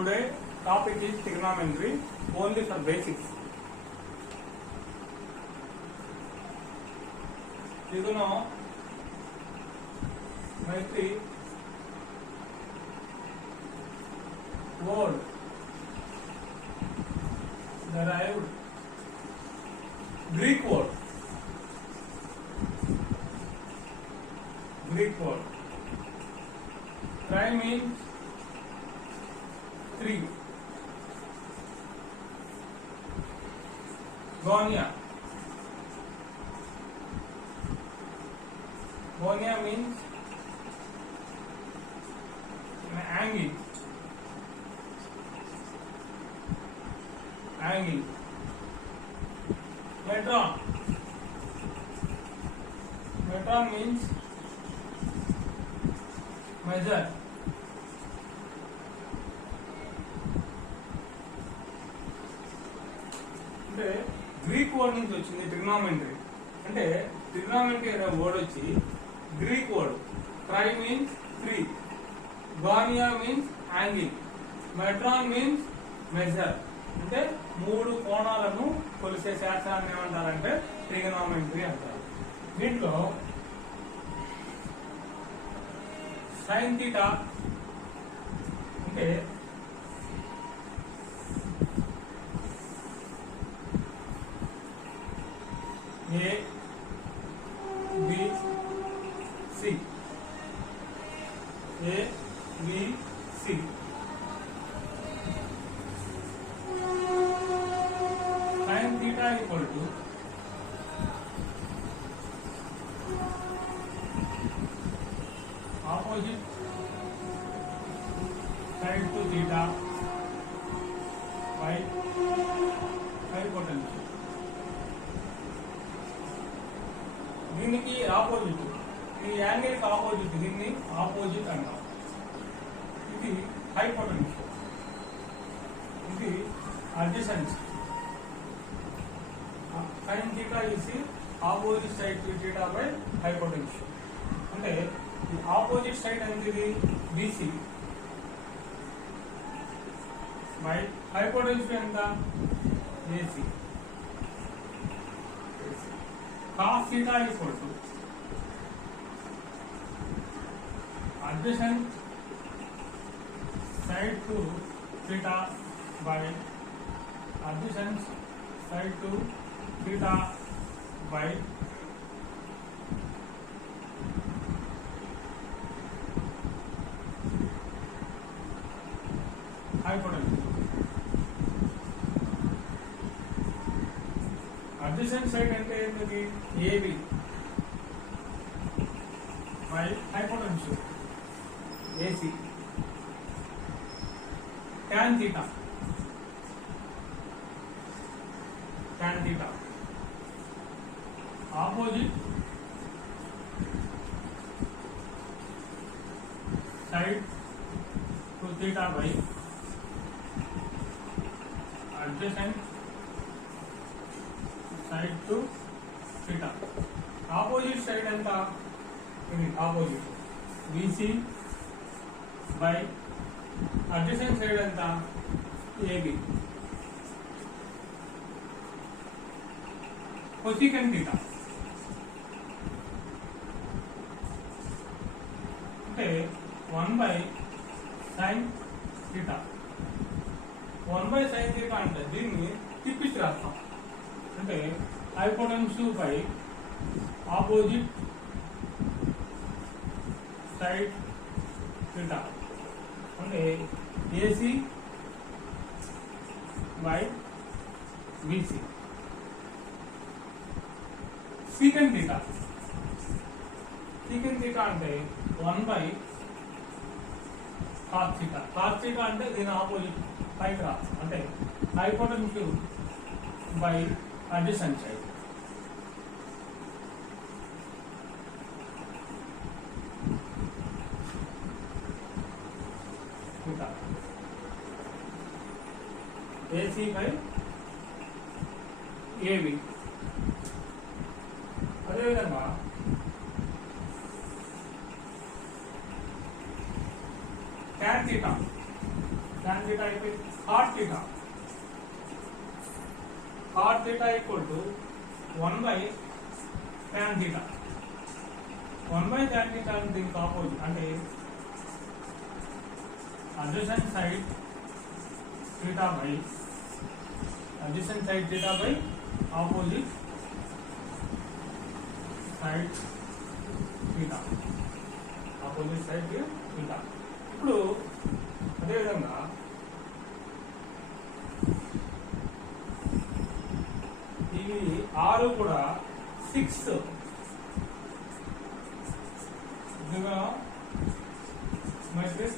Today topic is trigonometry only for basics. Trigonometry word derived Greek word. Tri means three. Gonia means angle. Metron means measure. అంటే Greek word నుంచి వచ్చింది trigonometry. అంటే trigonometry అనే word వచ్చి Greek word. Tri means three, gonia means angle, metron means measure. అంటే మూడు కోణాలను కొలిసే శాస్త్రాన్ని ఏమంటారంటే ట్రిగనోమెట్రీ అంటారు. దీంట్లో సైన్ థీటా అంటే A, B, C. A, B, C. Sin theta equal to opposite side to theta by hypotenuse. దీనికి ఆపోజిట్, ఈ యాంగిల్ కి ఆపోజిట్, దీన్ని ఆపోజిట్ అంటాం. ఇది హైపోటెన్యూస్, ఇది adjacency. Sine theta is opposite side to theta by hypotenuse. అంటే ఈ opposite side అనేది బీసీ బై హైపోటెన్యూస్ ఎంత AC. Cos theta is equal to adjacent side to theta by adjacent side to theta by hypotenuse. Adjacent side అంటే ఏంటిది? AB by hypotenuse AC. tan theta opposite side to theta by adjacent side to theta. Opposite side ఎంత? ఇది opposite BC by adjacent side ఎంత? AB. Cosecant theta అంటే 1/sin theta. 1/sin theta అంటే దీన్ని తిప్పించి రాస్తాం. అంటే hypotenuse by opposite side theta అంటే AC by BC. Secant theta అంటే 1/cos theta. cos theta అంటే దీని ఆపోజిట్ పైకి రాస్తాం. అంటే hypotenuse by adjacent side. theta AC by AB. అదేవిధంగా tan theta tan theta అయిపోయి cot theta. Cot theta equal to 1 by tan theta. 1 by tan theta అంటే దీనికి ఆపోజిట్ అంటే adjacent side theta by opposite side theta. ఇప్పుడు అదేవిధంగా ఇవి 6 కూడా 6 metric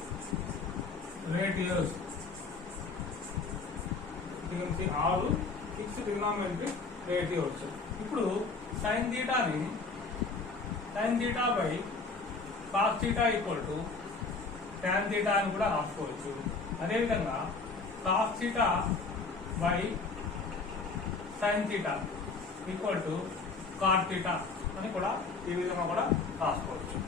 radius 6 trigonometric radius. ఇప్పుడు sin theta by cos theta equal to tan theta అని కూడా రాసుకోవచ్చు. అదేవిధంగా cos theta by sin theta equal to cot theta అని కూడా ఈ విధంగా కూడా రాసుకోవచ్చు.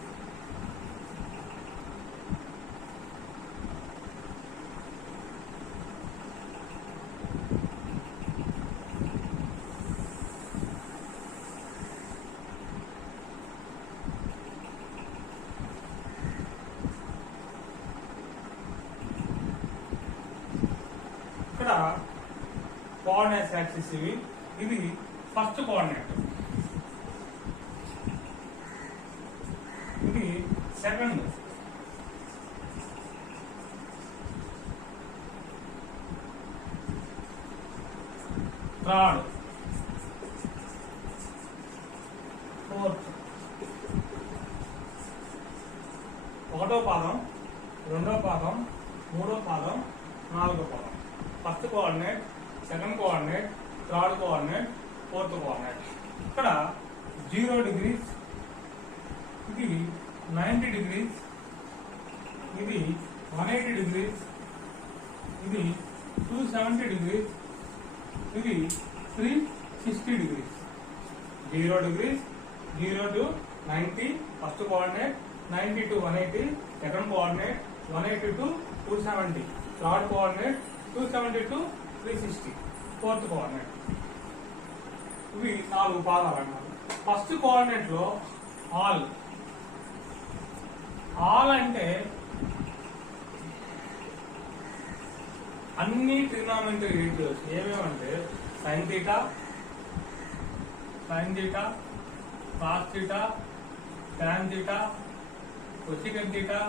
ఇక్కడ కోఆర్డినేట్స్ యాక్సిస్ ఇది ఫస్ట్ కోఆర్డినేట్, ఇది సెకండ్, థర్డ్, ఫోర్త్, ఒకటో పాదం, రెండో పాదం, మూడో పాదం, నాలుగో పాదం. First coordinate, second coordinate, third coordinate, fourth coordinate. ఇక్కడ 0 degrees, ఇది 90 degrees, ఇది 180 degrees, ఇది 270 degrees, ఇది 360 degrees. 0 degrees, 0 to 90 first coordinate, 90 to 180 second coordinate, 180 to 270 third coordinate, 270 to 360 fourth coordinate. ఇవి 4 పాదాలు అన్నారు. ఫస్ట్ కోఆర్డినేట్ లో ఆల్ అంటే అన్ని ట్రిగ్నామెట్రీ రేషియోస్ ఏమేమంటే sin theta, cos theta, tan theta, cosecant theta,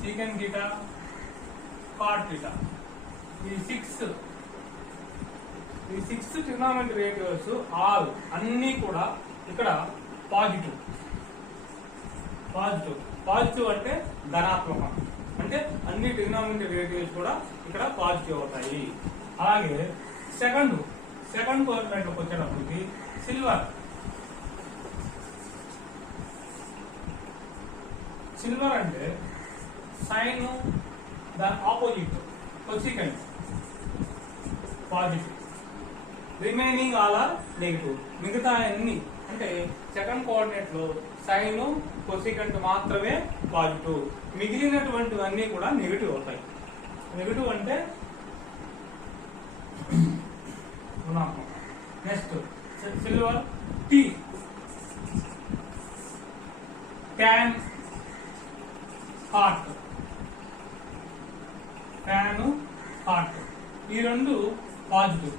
secant theta, cot theta. ఈ 6 trigonometry ratios all అన్ని కూడా ఇక్కడ పాజిటివ్ అంటే ధనాత్మకం, అంటే అన్ని ట్రిగ్నామెట్రీ రేషియోస్ కూడా ఇక్కడ పాజిటివ్ అవుతాయి. అలాగే సెకండ్ కోఆర్డినేట్ లోకి వచ్చేటప్పటికి సిల్వర్ అంటే సైన్, దాని opposite cosecant positive, remaining all are negative. మిగతా అన్ని అంటే సెకండ్ కోఆర్డినేట్ లో సైన్, కొసికెంట్ మాత్రమే పాజిటివ్, మిగిలినటువంటివన్నీ కూడా నెగిటివ్ అవుతాయి. నెగిటివ్ అంటే రుణాత్మకం. Next silver tea, tan, cot, ఈ రెండు పాజిటివ్.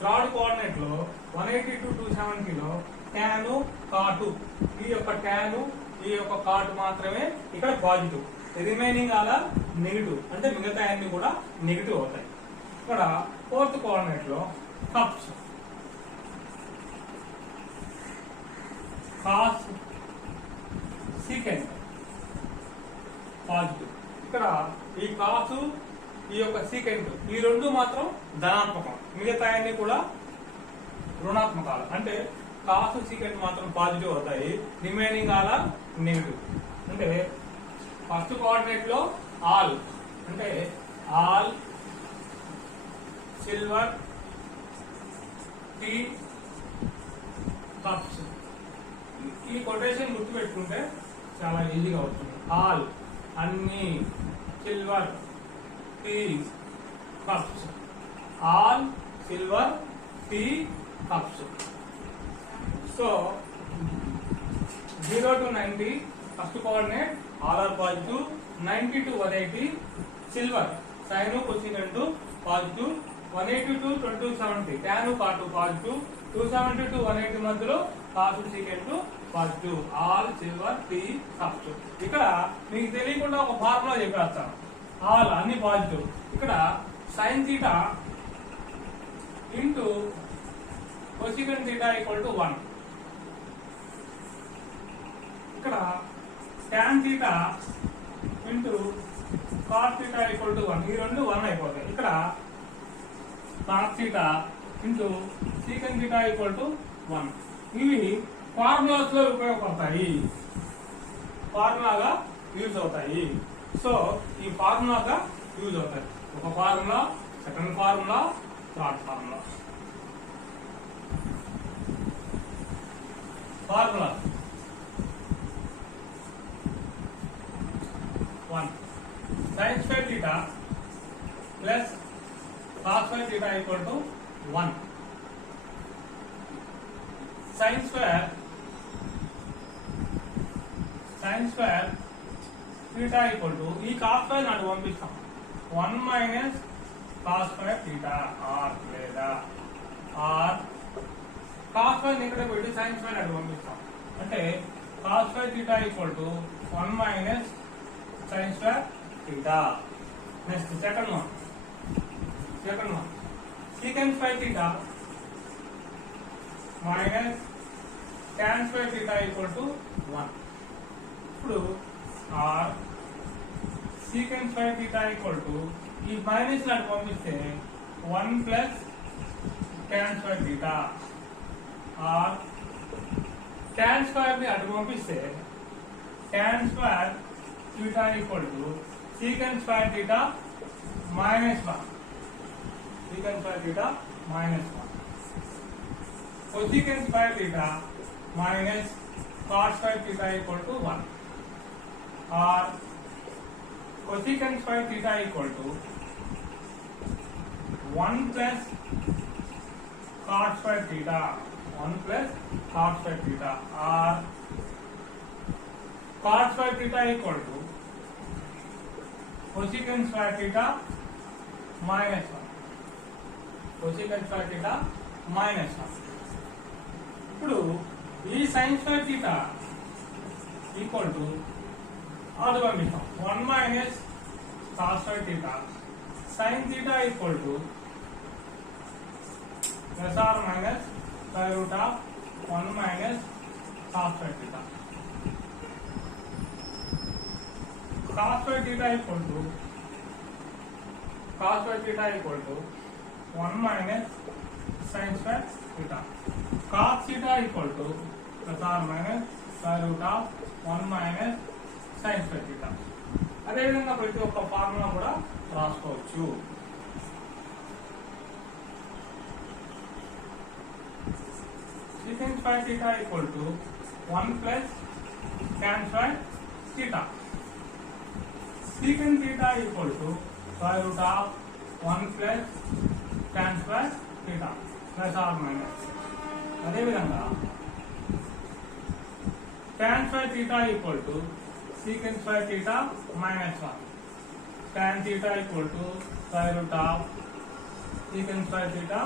థర్డ్ కోఆర్డినేట్ లో 180 to 270 లో tan, cot, ఈ యొక్క tan, ఈ యొక్క cot మాత్రమే ఇక్కడ positive, remaining all are negative, అంటే మిగతా అన్ని కూడా నెగిటివ్ అవుతాయి. ఇక్కడ ఫోర్త్ కోఆర్డినేట్ లో కప్స్, కాస్, సీకెంట్ పాజిటివ్. ఇక్కడ ఈ కాసు, ఈ యొక్క సీకెంట్, ఈ రెండు మాత్రం ధనాత్మకం, మిగతా అన్ని కూడా రుణాత్మకాలు, అంటే కాసు, సీకెంట్ మాత్రం పాజిటివ్ అవుతాయి, రిమైనింగ్ ఆల్ ఆర్ నెగిటివ్. అంటే ఫస్ట్ కోఆర్డినేట్ లో ఆల్ అంటే ఆల్, సిల్వర్, టీ, కప్స్. ఈ కొటేషన్ గుర్తుపెట్టుకుంటే చాలా ఈజీగా అవుతుంది. ఆల్ అన్ని silver tea cups, all silver tea cups. So 0 to 90 first coordinate all are positive, 90 to 180 silver, sine cosecant positive, 180 to 270 tan cot positive, 270 to 180 మధ్యలో cos secant positive, all silver tea cups. ఇక్కడ మీకు తెలియకుండా ఒక formula చెప్పేస్తాను. All అన్ని positive. ఇక్కడ sine theta into cosecant theta equal to 1. ఇక్కడ tan theta into cos theta equal to 1. ఈ రెండు 1 అయిపోతాయి. ఇక్కడ cos theta into secant theta equal to 1. ఇవి ఫార్ములాస్ లో ఉపయోగపడతాయి, ఫార్ములాగా యూజ్ అవుతాయి. సో ఈ ఫార్ములాగా యూజ్ అవుతాయి. ఒక formula, second formula, third formula. Formula 1 sin square theta plus cos square theta equal to 1. sin square theta equal to ఈ cos square నాటు పంపిస్తాం 1 minus cos square theta r లేదా r cos square ఇక్కడ పెట్టి sin square నాటు పంపిస్తాం. అంటే cos square theta equal to 1 minus sin square theta. Next second one secant square theta minus tan square theta equal to 1. ఇప్పుడు r secant square theta equal to ఈ minus నాటి పంపిస్తే 1 plus tan square theta, r tan square ని అటు పంపిస్తే tan square theta equal to secant square theta minus 1. secant square theta minus 1. Cosecant square theta minus cos square theta equal to 1. Or cosecant square theta equal to 1 plus cos square theta. 1 plus cos square theta. Or cos square theta equal to cosecant square theta minus 1. cosecant square theta minus 1. ఇప్పుడు ఈ sin square theta equal to అది పంపిస్తాం 1 minus cos square theta sin theta equal to plus or minus square root of 1 minus cos square theta. cos square theta equal to 1 minus sin square theta. cos theta equal to plus or minus square root of 1 minus sin square theta. అదేవిధంగా ప్రతి ఒక్క formula కూడా రాసుకోవచ్చు. secant square theta equal to 1 plus tan square theta. secant theta equal to square root of 1 plus tan square theta plus or minus. అదేవిధంగా tan square theta equal to secant square theta minus 1. tan theta equal to square root of secant square theta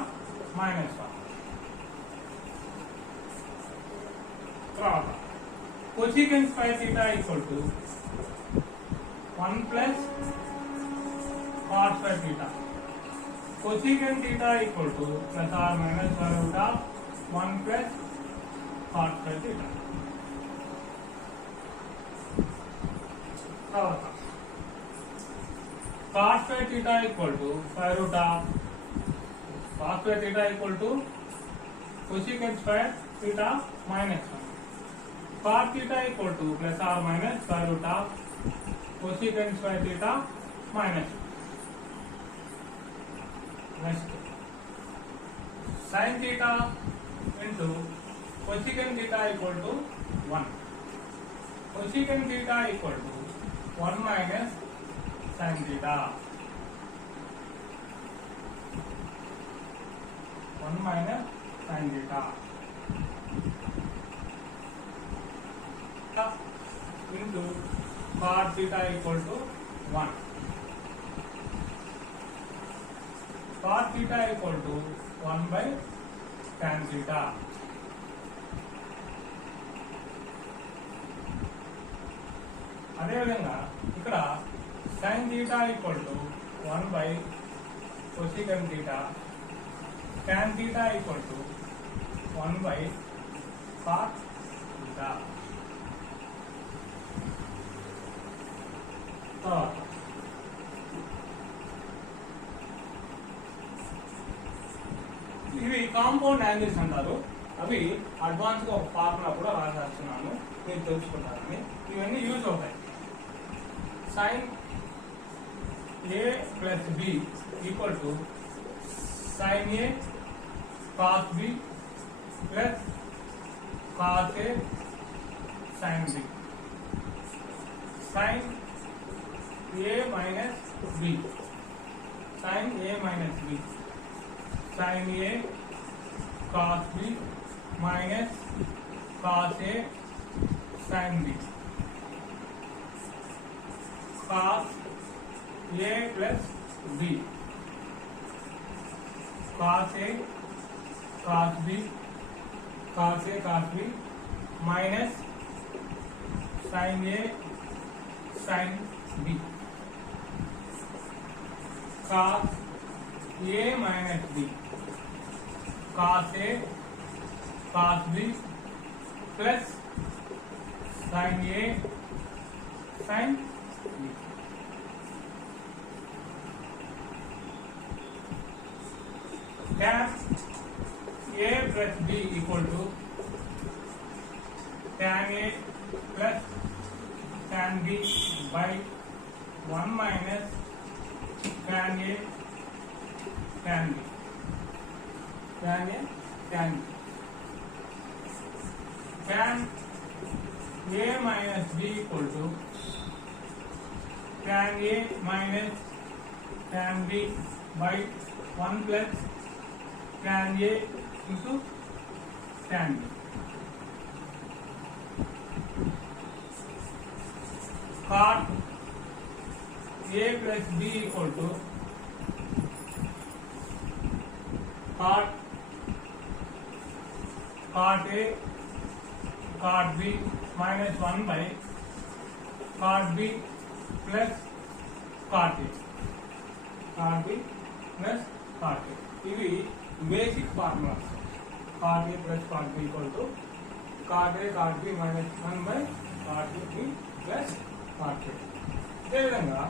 minus 1. తర్వాత cosecant square theta equal to 1 plus cos square theta. cosecant theta equal to plus or minus square root of 1 plus cos square theta. తర్వాత cos square theta equal to square root of cos square theta equal to cosecant square theta minus 1. cos theta equal to plus or minus square root of cosecant square theta minus 1. Next sin theta into cosecant theta equal to 1. cosecant theta equal to 1 minus sin theta. 1 minus sin theta into cos theta equal to 1. Cos theta equal to 1 by tan theta. అదేవిధంగా ఇక్కడ sin theta equal to 1 by cosecant theta, tan theta equal to 1 by cos theta. ఇవి compound angles అంటారు. అవి advance గా ఒక formula కూడా రాసేస్తున్నాను, మీరు తెలుసుకుంటారని. ఇవన్నీ యూజ్ అవుతాయి. sin a plus b equal to sin a cos b plus cos a sin b. sin a minus b, sin a minus b, sin a cos b minus cos a sin b, cos a plus b, cos a cos b, cos a cos b minus sin a sin b, cos a minus b, cos a cos b plus sin a sin b. Tan a plus b equal to tan a plus tan b by 1 minus tan a tan b, tan a tan b. Tan a minus b equal to tan a minus tan b by 1 plus tan a into tan b. Cot a plus b equal to cot a cot b minus 1 by cot b plus cot a, cot b plus cot a. ఇవి basic formulas. cot a plus cot b equal to cot a cot b minus 1 by cot b plus cot a. అదేవిధంగా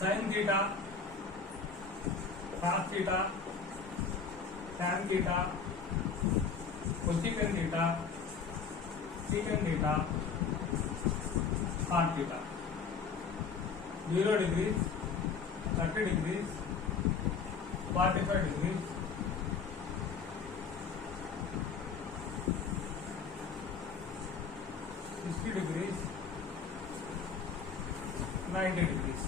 sin theta, cos theta, tan theta, cosecant theta, secant theta, cot theta. 0 degrees, 30 degrees, 45 degrees, 60 degrees, 90 degrees.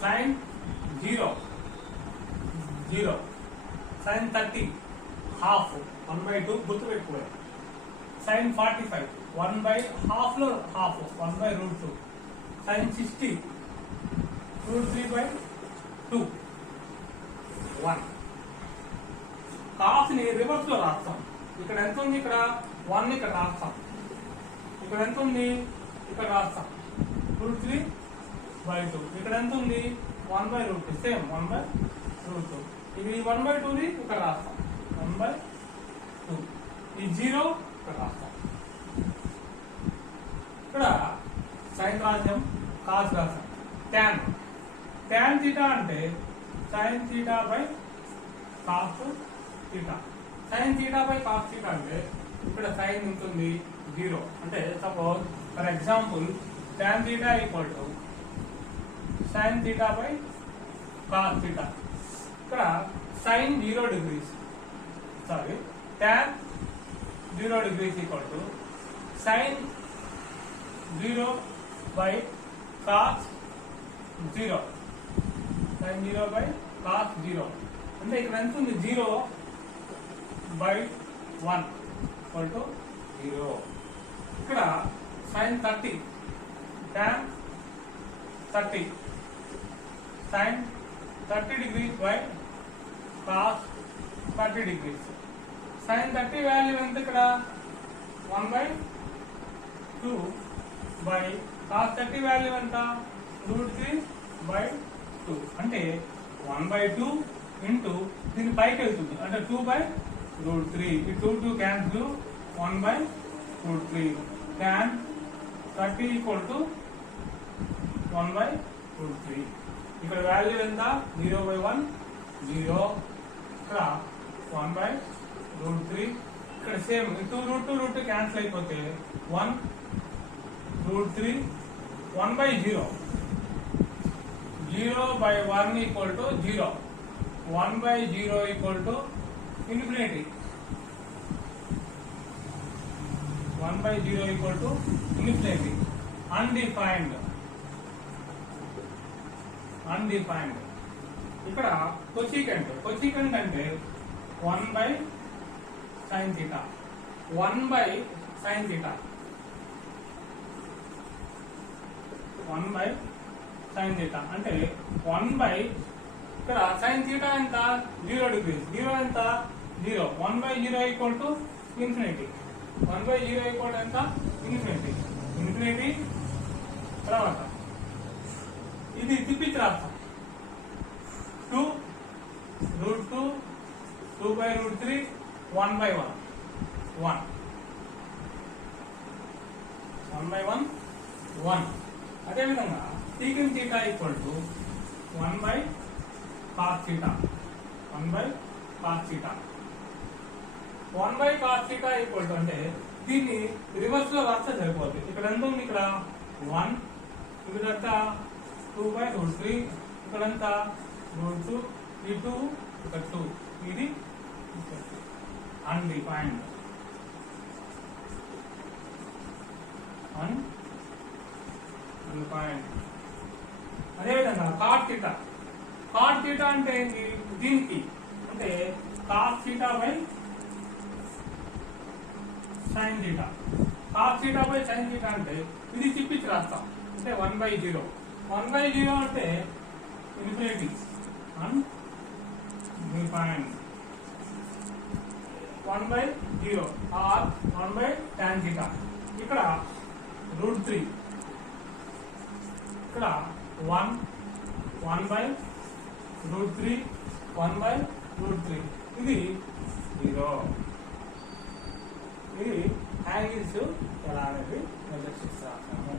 sin 0, 0, sin 30 half 1 by 2 గుర్తు పెట్టుకోవాలి. sin 45 1 by half లో half 1 by root 2, sin 60 root 3 by 2 1. cos ని reverse లో రాస్తాం. ఇక్కడ ఎంత ఉంది, ఇక్కడ 1 ఇక్కడ రాస్తాం, ఇక్కడ ఎంత ఉంది, ఇక్కడ రాస్తాం root 3 by 2. ఇక్కడ ఎంత ఉంది, 1/√2 సేమ్ 1/√2. ఇది 1/2ని ఇక్కడ రాస్తాం 1/2. ఈ 0 ఇక్కడ రాస్తాం. ఇక్కడ సైన్ రాజ్యం కాస్ రాసాం. tan θ అంటే sin θ by cos θ. sin θ by cos θ అంటే ఇక్కడ సైన్ ఉంటుంది 0. అంటే suppose for example tan θ equal to sin θ by cos θ. ఇక్కడ sin 0 degrees sorry tan 0 degrees equal to sin 0 by cos 0. sin 0 by cos 0 అంటే ఇక్కడ ఎంత ఉంది 0 by 1 equal to 0. ఇక్కడ sin 30 tan 30 sin 30 degrees by cos 30 degrees. sin 30 value ఎంత ఇక్కడ 1/2 by cos 30 value ఎంత √3/2 అంటే 1/2 ఇంటూ దీని పైకి వెళ్తుంది అంటే 2/√3. ఈ 2 క్యాన్సిల్ 1/√3. tan 30 equal to 1/√3. ఇక్కడ వాల్యూ ఎంత 0/1 0. ఇక్కడ 1/√3. ఇక్కడ సేమ్ 2√2 క్యాన్సిల్ అయిపోతే 1√3. 1/0. 0/1 equal to 0. 1/0 equal to infinity. 1/0 equal to infinity. Undefined. ఇక్కడ cosecant అంటే 1/sin θ. 1/sin θ. 1/sin θ అంటే 1/ ఇక్కడ sin θ ఎంత 0 degrees. 0 ఎంత 0. 1/0 ఈక్వల్ టు ఇన్ఫినిటీ. 1/0 ఈక్వల్ ఎంత ఇన్ఫినిటీ. తర్వాత ఇది తిప్పించి రాస్తాం 2√2 2/√3 1/1 1 1/1 అదేవిధంగా secant θ equal to 1/cos θ. 1/cos θ. 1/cos θ equal to అంటే దీన్ని రివర్స్ లో రాస్తే సరిపోతుంది. ఇక్కడ ఎంత ఉంది ఇక్కడ 1 ఇక్కడంతా 2/√3 ఇక్కడంతా √2 ఈ 2 ఇక్కడ 2 ఇది undefined. అదేవిధంగా cot θ అంటే ఏంటి దీనికి అంటే cos θ by sin θ. cos θ by sin θ అంటే ఇది తిప్పించి రాస్తాం అంటే 1/0. 1/0 అంటే ఇన్ఫినిటీ. undefined. 1/0 or 1/tan θ. ఇక్కడ √3 ఇక్కడ 1/√3 1/√3 ఇది 0. ఇది యాంగిల్స్ ఎలా అనేది నిర్దేశిస్తాము.